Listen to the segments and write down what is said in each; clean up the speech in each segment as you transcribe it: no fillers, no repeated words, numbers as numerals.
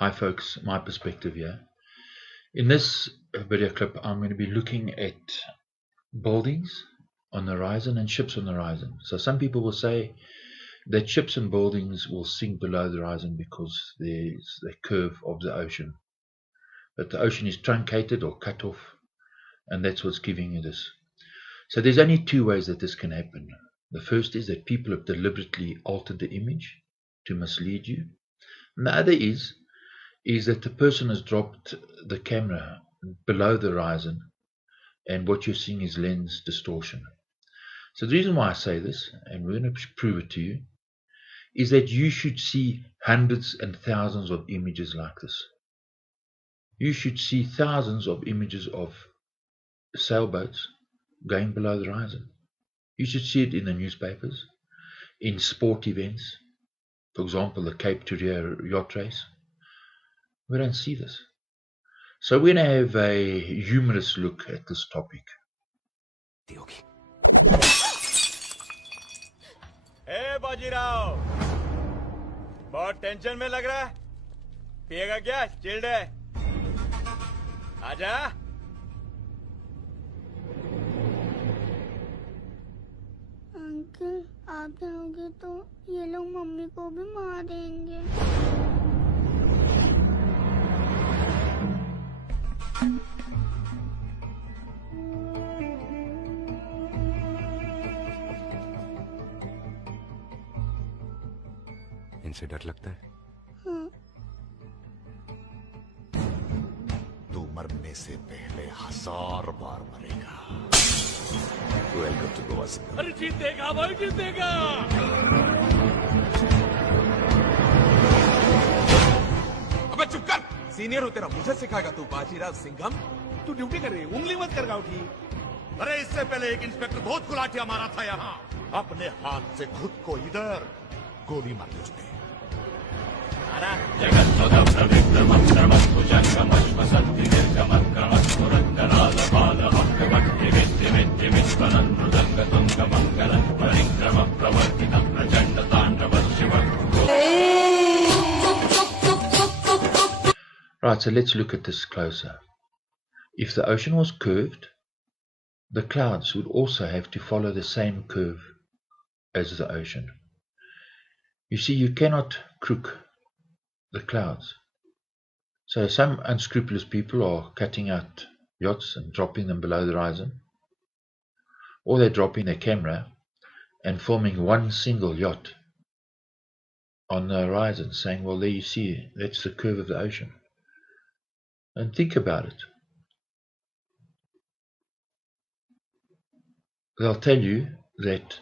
Hi folks, my perspective here. In this video clip, I'm going to be looking at buildings on the horizon and ships on the horizon. So some people will say that ships and buildings will sink below the horizon because there's the curve of the ocean. But the ocean is truncated or cut off, and that's what's giving you this. So there's only two ways that this can happen. The first is that people have deliberately altered the image to mislead you. And the other is that the person has dropped the camera below the horizon and what you're seeing is lens distortion. So the reason why I say this, and we're going to prove it to you, is that you should see hundreds and thousands of images like this. You should see thousands of images of sailboats going below the horizon. You should see it in the newspapers, in sport events, for example the Cape Touré yacht race. We don't see this. So we're going to have a humorous look at this topic. Hey Bajirao, बहुत tension में लग रहा है। पिएगा क्या? Chilled है। आजा। Uncle, आप जाओगे तो ये लोग मम्मी को भी मार देंगे। इनसे डर लगता है? हाँ। तू मरने से पहले 1000 बार मरेगा। Welcome to Goa. अरे जीतेगा भाई, जीतेगा। अबे चुप कर, सीनियर हो तेरा, मुझे सिखाएगा तू? बाजीराव सिंघम, तू ड्यूटी कर रही है, उंगली मत कर गाउठी। अरे इससे पहले एक इंस्पेक्टर बहुत गुलाटियां मारा था यहाँ, अपने हाथ से खुद को इधर गोली मार दी उसने। Right, so let's look at this closer. If the ocean was curved, the clouds would also have to follow the same curve as the ocean. You see, you cannot crook the clouds. So some unscrupulous people are cutting out yachts and dropping them below the horizon, or they're dropping their camera and filming one single yacht on the horizon, saying, well, there you see, that's the curve of the ocean. And think about it. They'll tell you that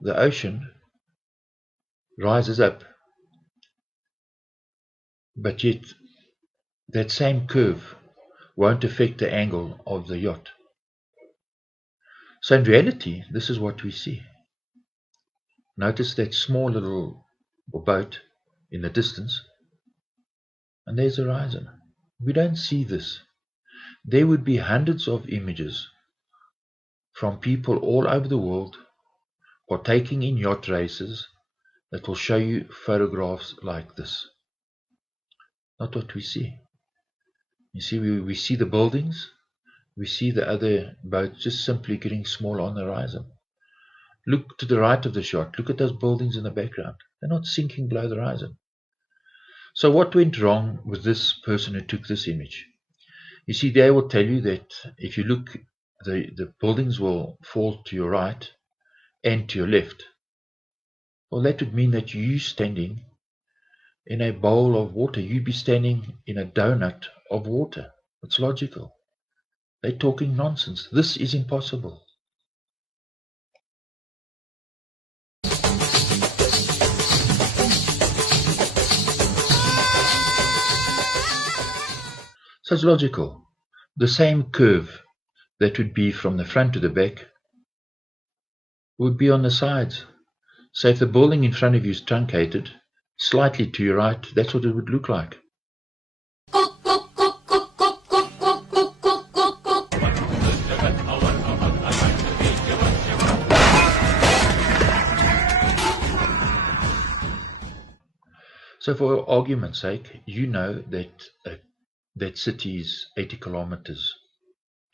the ocean rises up, but yet that same curve won't affect the angle of the yacht. So in reality, this is what we see. Notice that small little boat in the distance, and there's the horizon. We don't see this. There would be hundreds of images from people all over the world partaking in yacht races that will show you photographs like this. Not what we see. You see, we see the buildings, we see the other boats just simply getting smaller on the horizon. Look to the right of the shot, look at those buildings in the background. They're not sinking below the horizon. So what went wrong with this person who took this image? You see, they will tell you that if you look, the buildings will fall to your right and to your left. Well, that would mean that you standing in a bowl of water, you'd be standing in a donut of water. It's logical. They're talking nonsense. This is impossible. So it's logical. The same curve that would be from the front to the back would be on the sides. So if the building in front of you is truncated, slightly to your right, that's what it would look like. So for argument's sake, you know that that city is 80 kilometers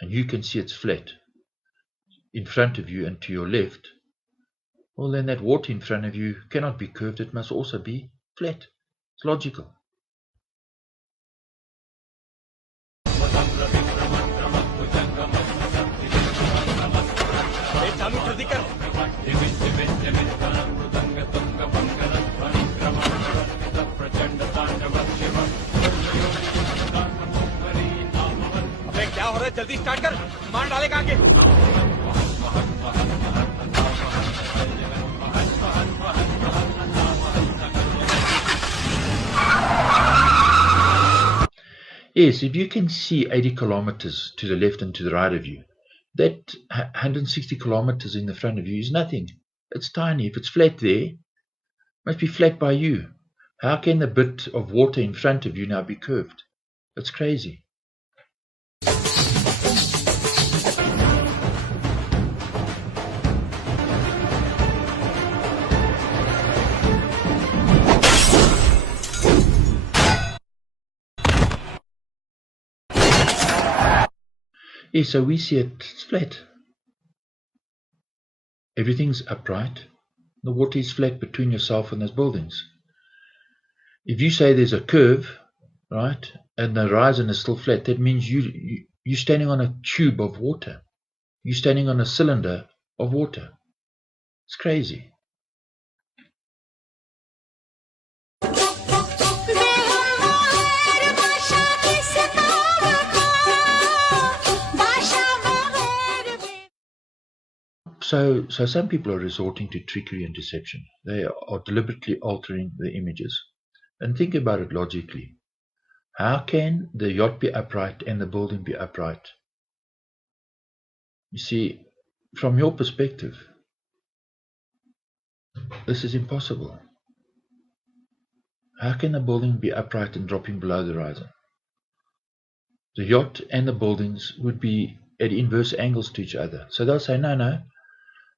and you can see it's flat in front of you and to your left. Well, then that water in front of you cannot be curved, it must also be flat. It's logical. अबे क्या हो रहा है? जल्दी start कर, मार डालेगा आगे. Yes, if you can see 80 kilometers to the left and to the right of you, that 160 kilometers in the front of you is nothing. It's tiny. If it's flat there, it must be flat by you. How can the bit of water in front of you now be curved? It's crazy. Yeah, so we see it's flat. Everything's upright. The water is flat between yourself and those buildings. If you say there's a curve, right, and the horizon is still flat, that means you're standing on a tube of water. You're standing on a cylinder of water. It's crazy. So some people are resorting to trickery and deception. They are deliberately altering the images. And think about it logically. How can the yacht be upright and the building be upright? You see, from your perspective, this is impossible. How can a building be upright and dropping below the horizon? The yacht and the buildings would be at inverse angles to each other. So they'll say, no,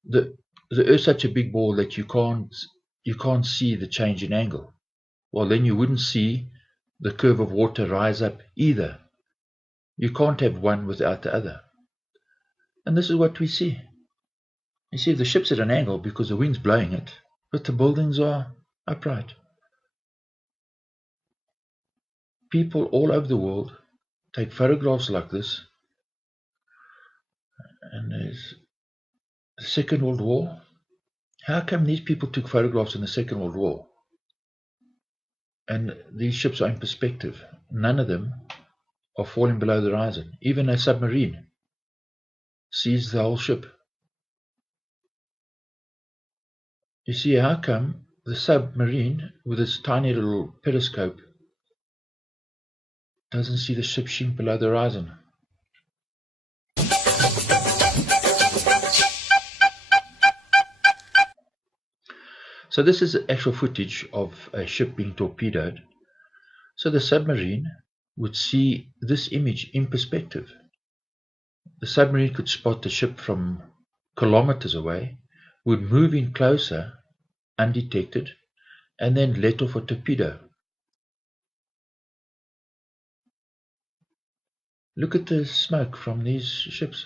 the Earth's such a big ball that you can't see the change in angle. Well, then you wouldn't see the curve of water rise up either. You can't have one without the other. And this is what we see. You see, the ship's at an angle because the wind's blowing it, but the buildings are upright. People all over the world take photographs like this, and there's the Second World War. How come these people took photographs in the Second World War? And these ships are in perspective. None of them are falling below the horizon. Even a submarine sees the whole ship. You see, how come the submarine with its tiny little periscope doesn't see the ship sink below the horizon? So this is actual footage of a ship being torpedoed. So the submarine would see this image in perspective. The submarine could spot the ship from kilometers away, would move in closer, undetected, and then let off a torpedo. Look at the smoke from these ships.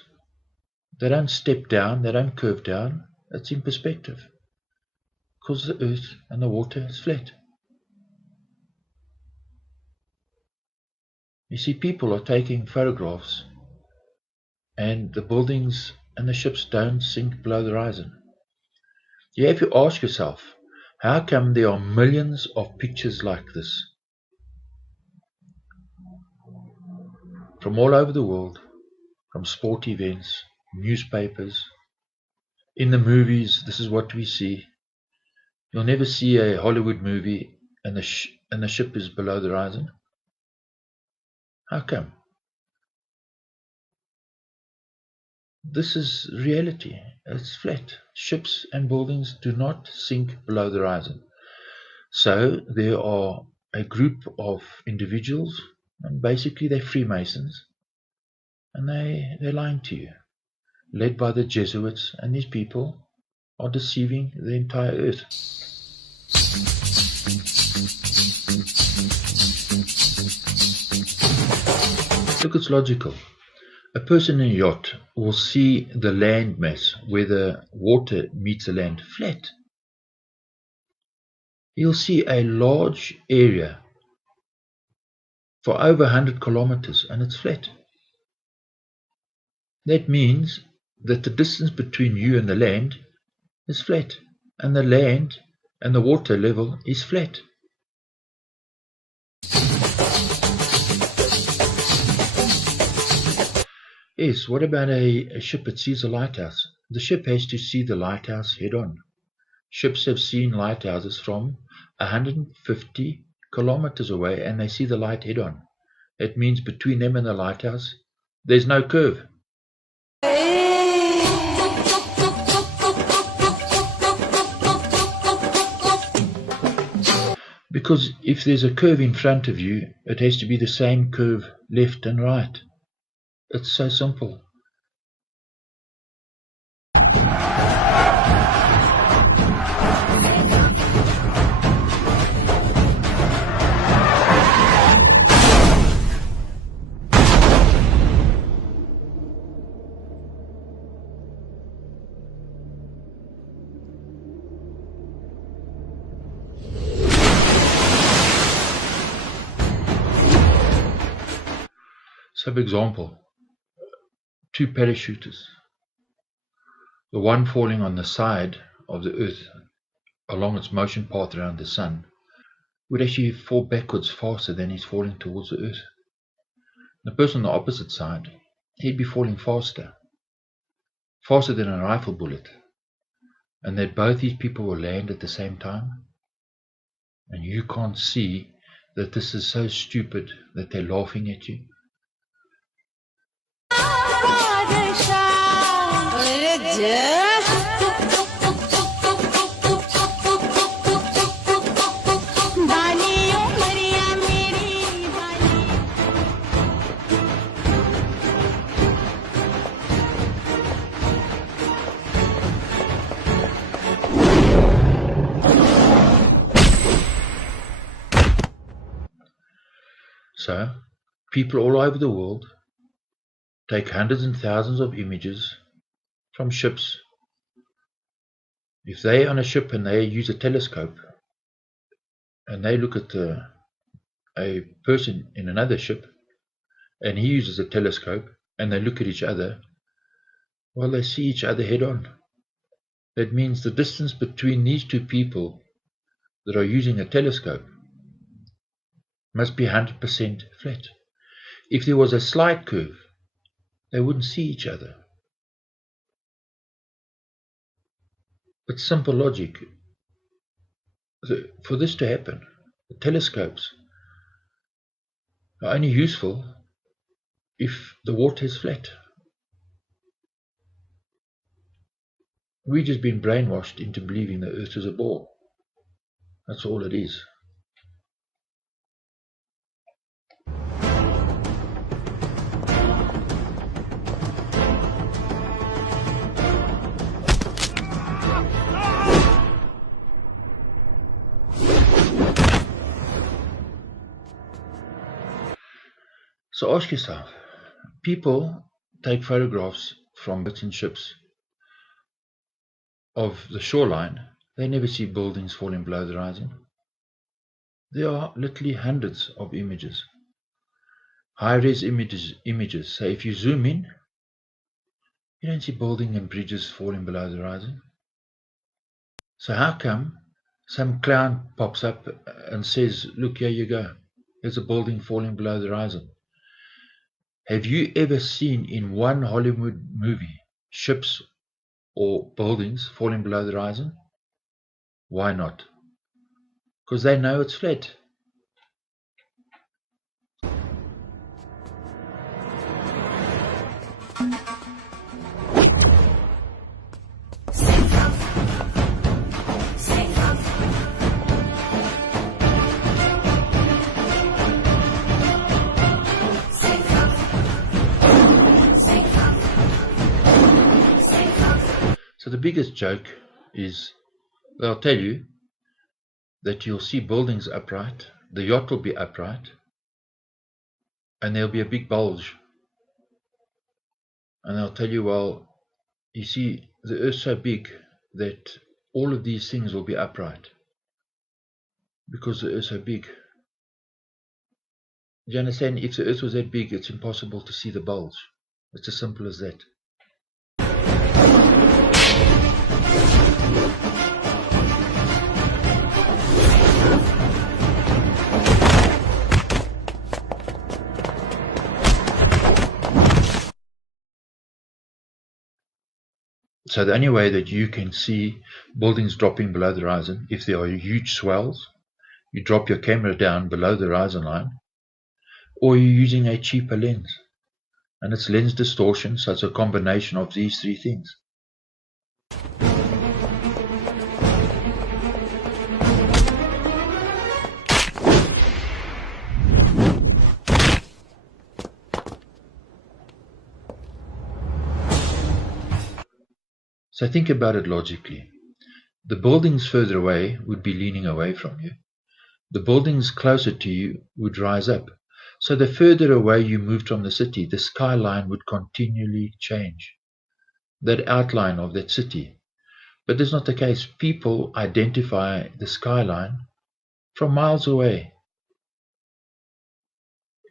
They don't step down, they don't curve down, it's in perspective. Because the earth and the water is flat. You see, people are taking photographs and the buildings and the ships don't sink below the horizon. You have to ask yourself, how come there are millions of pictures like this from all over the world, from sport events, newspapers, in the movies? This is what we see. You'll never see a Hollywood movie and the ship is below the horizon. How come? This is reality. It's flat. Ships and buildings do not sink below the horizon. So there are a group of individuals, and basically they're Freemasons, and they're lying to you, led by the Jesuits, and these people are deceiving the entire earth. Look, it's logical. A person in a yacht will see the land mass where the water meets the land flat. He'll see a large area for over 100 kilometers and it's flat. That means that the distance between you and the land is flat, and the land and the water level is flat. Yes, what about a ship that sees a lighthouse? The ship has to see the lighthouse head on. Ships have seen lighthouses from 150 kilometers away and they see the light head on. That means between them and the lighthouse, there's no curve. Because if there's a curve in front of you, it has to be the same curve left and right. It's so simple. So, for example, two parachuters, the one falling on the side of the earth along its motion path around the sun would actually fall backwards faster than he's falling towards the earth. The person on the opposite side, he'd be falling faster than a rifle bullet, and that both these people will land at the same time, and you can't see that this is so stupid that they're laughing at you. So, people all over the world take hundreds and thousands of images from ships. If they're on a ship and they use a telescope and they look at a person in another ship and he uses a telescope and they look at each other, well, they see each other head on. That means the distance between these two people that are using a telescope must be 100% flat. If there was a slight curve, they wouldn't see each other. It's simple logic. For this to happen, the telescopes are only useful if the water is flat. We've just been brainwashed into believing the earth is a ball. That's all it is. So ask yourself, people take photographs from boats and ships of the shoreline. They never see buildings falling below the horizon. There are literally hundreds of images, high-res images. So if you zoom in, you don't see buildings and bridges falling below the horizon. So how come some clown pops up and says, look, here you go, there's a building falling below the horizon? Have you ever seen in one Hollywood movie ships or buildings falling below the horizon? Why not? Because they know it's flat. So the biggest joke is they'll tell you that you'll see buildings upright, the yacht will be upright, and there'll be a big bulge. And they'll tell you, well, you see, the earth's so big that all of these things will be upright because the earth's so big. Do you understand? If the earth was that big, it's impossible to see the bulge. It's as simple as that. So the only way that you can see buildings dropping below the horizon, if there are huge swells, you drop your camera down below the horizon line, or you're using a cheaper lens. And it's lens distortion, so it's a combination of these three things. So think about it logically. The buildings further away would be leaning away from you. The buildings closer to you would rise up. So the further away you moved from the city, the skyline would continually change. That outline of that city. But that's not the case. People identify the skyline from miles away.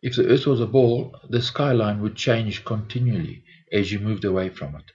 If the earth was a ball, the skyline would change continually as you moved away from it.